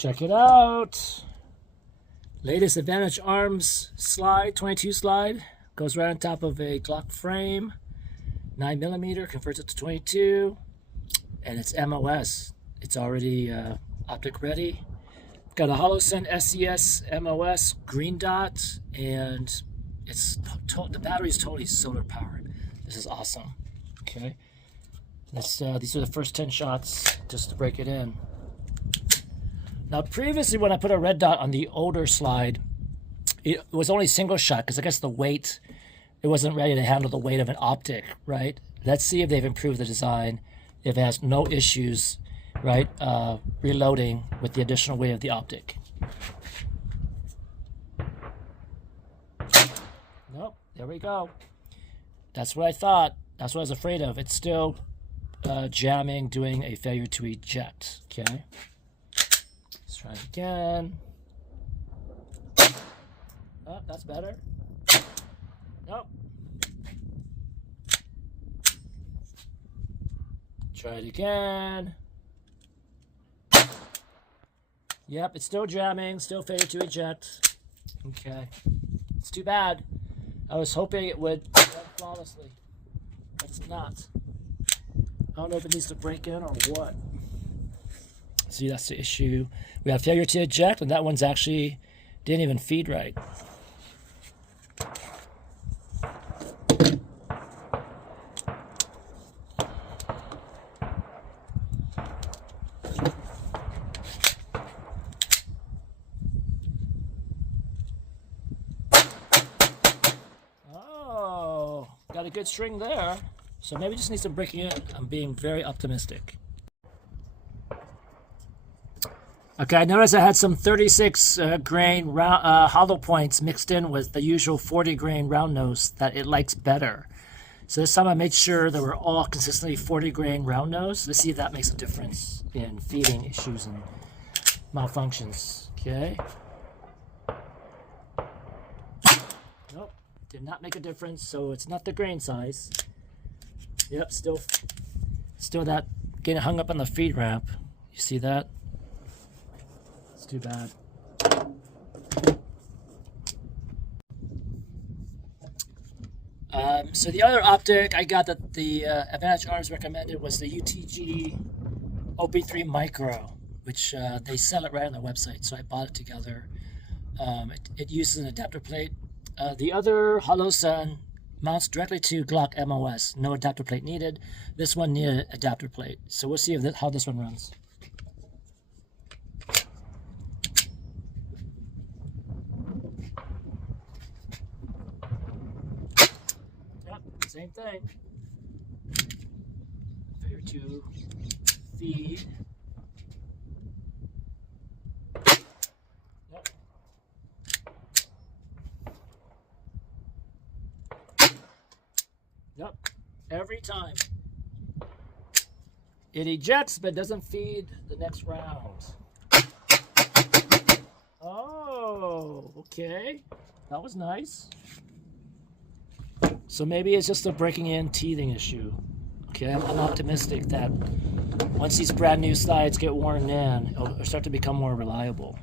Check it out. Latest Advantage Arms slide, 22 slide. Goes right on top of a Glock frame. 9mm, converts it to 22. And it's MOS. It's already optic ready. Got a Holosun SES MOS green dot, and it's the battery is totally solar powered. This is awesome. Okay, these are the first 10 shots just to break it in. Now, previously when I put a red dot on the older slide, it was only single shot because I guess the weight, it wasn't ready to handle the weight of an optic, right? Let's see if they've improved the design, if it has no issues, right, reloading with the additional weight of the optic. Nope, there we go. That's what I thought. That's what I was afraid of. It's still jamming, doing a failure to eject. Okay, let's try it again. Oh, that's better. Nope. Try it again. Yep, it's still jamming, still failure to eject. Okay, it's too bad. I was hoping it would run flawlessly, but it's not. I don't know if it needs to break in or what. See, that's the issue. We have failure to eject, and that one's actually didn't even feed right. Got a good string there, so maybe just needs some breaking in. I'm being very optimistic. Okay, I noticed I had some 36 grain round, hollow points mixed in with the usual 40 grain round nose that it likes better. So this time I made sure they were all consistently 40 grain round nose. Let's see if that makes a difference in feeding issues and malfunctions. Okay. Nope. Did not make a difference, so it's not the grain size. Yep, still that getting hung up on the feed ramp. You see that? It's too bad. So the other optic I got that the Advantage Arms recommended was the UTG OP3 Micro, which they sell it right on their website, so I bought it together. It uses an adapter plate. The other Holosun mounts directly to Glock MOS. No adapter plate needed. This one needed an adapter plate. So we'll see if how this one runs. Yep, same thing. Failure to feed. Yep, every time. It ejects but doesn't feed the next round. Oh, okay. That was nice. So maybe it's just a breaking in teething issue. Okay, I'm optimistic that once these brand new slides get worn in, it'll start to become more reliable.